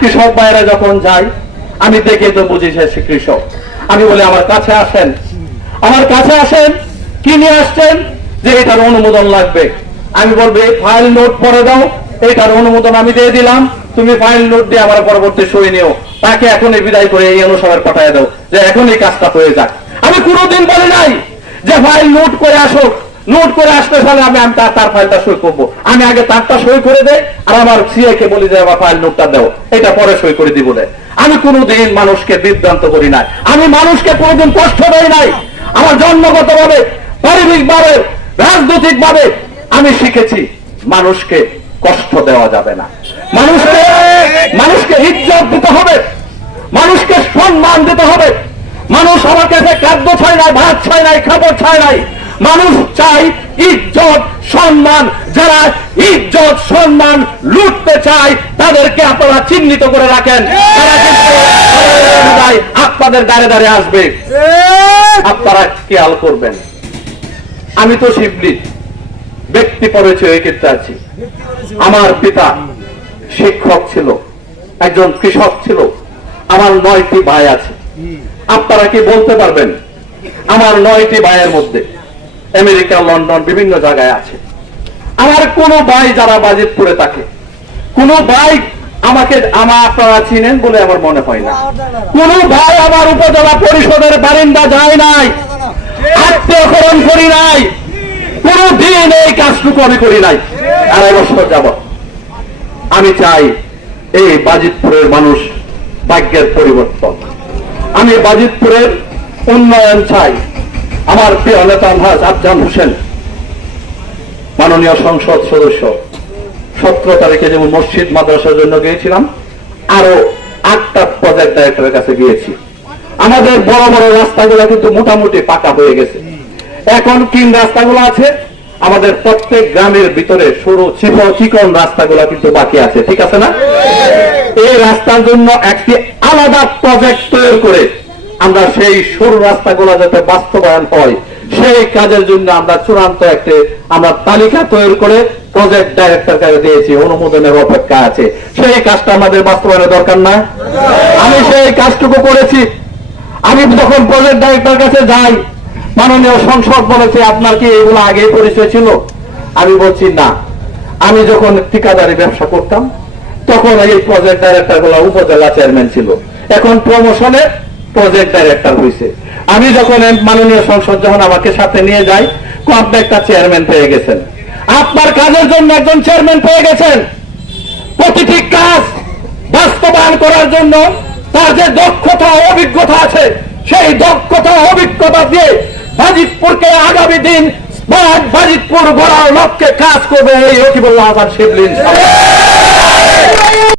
কৃষক বাইরে যখন যাই আমি দেখে তো বুঝি সে কৃষক। আমি বলি, আমার কাছে আসেন। আমার কাছে আসেন? কি নিয়ে আসছেন? যে এটার অনুমোদন লাগবে। আমি বলব, এই ফাইল নোট পরে দাও, এটার অনুমোদন আমি দিয়ে দিলাম। তুমি ফাইল নোট দিয়ে আমার পরবর্তী সই নিও। তাকে এখনই বিদায় করে এই অনুসারে পাঠিয়ে দাও, যে এখন এই কাজটা হয়ে যাক। আমি কোনোদিন বলি নাই যে, ফাইল নোট করে আসো নোট করে আসতে সালে আমি আমি তার ফাইলটা সই করব। আমি আগে তারটা সই করে দেই, আর আমার সিএ কে বলি যে, আমার ফাইল নোটটা দাও। এটা পরে সই করে দিব দেয় আমি কোনোদিন মানুষকে বিভ্রান্ত করি নাই। আমি মানুষকে কোনোদিন কষ্ট দেই নাই। আমার জন্মগত ভাবে পারিবারিক ভাবে রাজনৈতিক ভাবে আমি শিখেছি, মানুষকে কষ্ট দেওয়া যাবে না। মানুষকে মানুষকে ইজ্জত দিতে হবে। মানুষকে সম্মান দিতে হবে। মানুষ আমার কাছে খাদ্য চায় নাই, ভাত চায় নাই, খাবার চায় নাই মানুষ চাই ইজ্জত সম্মান। যারা ইজ্জত সম্মান লুটতে চায় তাদেরকে আপনারা চিহ্নিত করে রাখেন। তারা কিন্তু আপনাদের দাঁড়ে দাঁড়ে আসবে। আপনারা খেয়াল করবেন। আমি তো শিবলি। ব্যক্তি পরিচয় ক্ষেত্রে আছি। আমার পিতা শিক্ষক ছিল একজন কৃষক ছিল। আমার নয়টি ভাই আছে। আপনারা কি বলতে পারবেন? আমার নয়টি ভাইয়ের মধ্যে আমেরিকা, লন্ডন বিভিন্ন জায়গায় আছে। আমার কোনো ভাই যারা বাজিতপুরে থাকে, কোন ভাই আমাকে আমার আপনারা চিনেন বলে আমার মনে হয় না। কোন ভাই আমার উপজেলা পরিষদের বারিন্দা যায় নাই, আত্মীয়করণ করি নাই, কোন দিন এই কাজটুকু আমি করি নাই। আড়াই বছর যাব আমি চাই এই বাজিতপুরের মানুষ ভাগ্যের পরিবর্তন। আমি বাজিতপুরের উন্নয়ন চাই। আমার প্রিয় নেতা ভাস আফজান হোসেন, মাননীয় সংসদ সদস্য, সতেরো তারিখে যেমন মসজিদ মাদ্রাসার জন্য গিয়েছিলাম, আরও আটটা প্রজেক্ট ডাইরেক্টরের কাছে গিয়েছি। আমাদের বড় বড় রাস্তাগুলো কিন্তু মোটামুটি পাকা হয়ে গেছে। এখন কিন রাস্তাগুলো আছে, আমাদের প্রত্যেক গ্রামের ভিতরে সরু চিপ চিকন রাস্তাগুলো কিন্তু বাকি আছে, ঠিক আছে না? এই রাস্তার জন্য একটি আলাদা প্রজেক্ট তৈরি করে আমরা সেই সরু রাস্তাগুলো যাতে বাস্তবায়ন হয়, সেই কাজের জন্য আমরা চূড়ান্ত একটি, আমরা তালিকা তৈরি করে প্রজেক্ট ডাইরেক্টর কাছে দিয়েছি, অনুমোদনের অপেক্ষা আছে। সেই কাজটা আমাদের বাস্তবায়নের দরকার না? আমি সেই কাজটুকু করেছি। আমি যখন প্রজেক্ট ডাইরেক্টর কাছে যাই, মাননীয় সংসদ বলেছে, আপনার কি এগুলো আগে পরিচয় ছিল? আমি বলছি, না। আমি যখন ঠিকাদারি ব্যবসা করতাম, তখন এই প্রজেক্ট ডাইরেক্টরগুলো উপজেলা চেয়ারম্যান ছিল। এখন প্রমোশনে প্রজেক্ট ডাইরেক্টর হয়েছে আমি যখন মাননীয় সংসদ যখন আমাকে সাথে নিয়ে যাই আপনি একটা চেয়ারম্যান পেয়ে গেছেন। আপনার কাজের জন্য একজন চেয়ারম্যান পেয়ে গেছেন। প্রতিটি কাজ বাস্তবায়ন করার জন্য তার যে দক্ষতা অভিজ্ঞতা আছে, সেই দক্ষতা অভিজ্ঞতা দিয়ে বাজিতপুরকে আগামী দিন বাজিতপুর গড়ার লক্ষ্যে কাজ করবে এই রকিবুল্লাহ হাসান শিবলিন।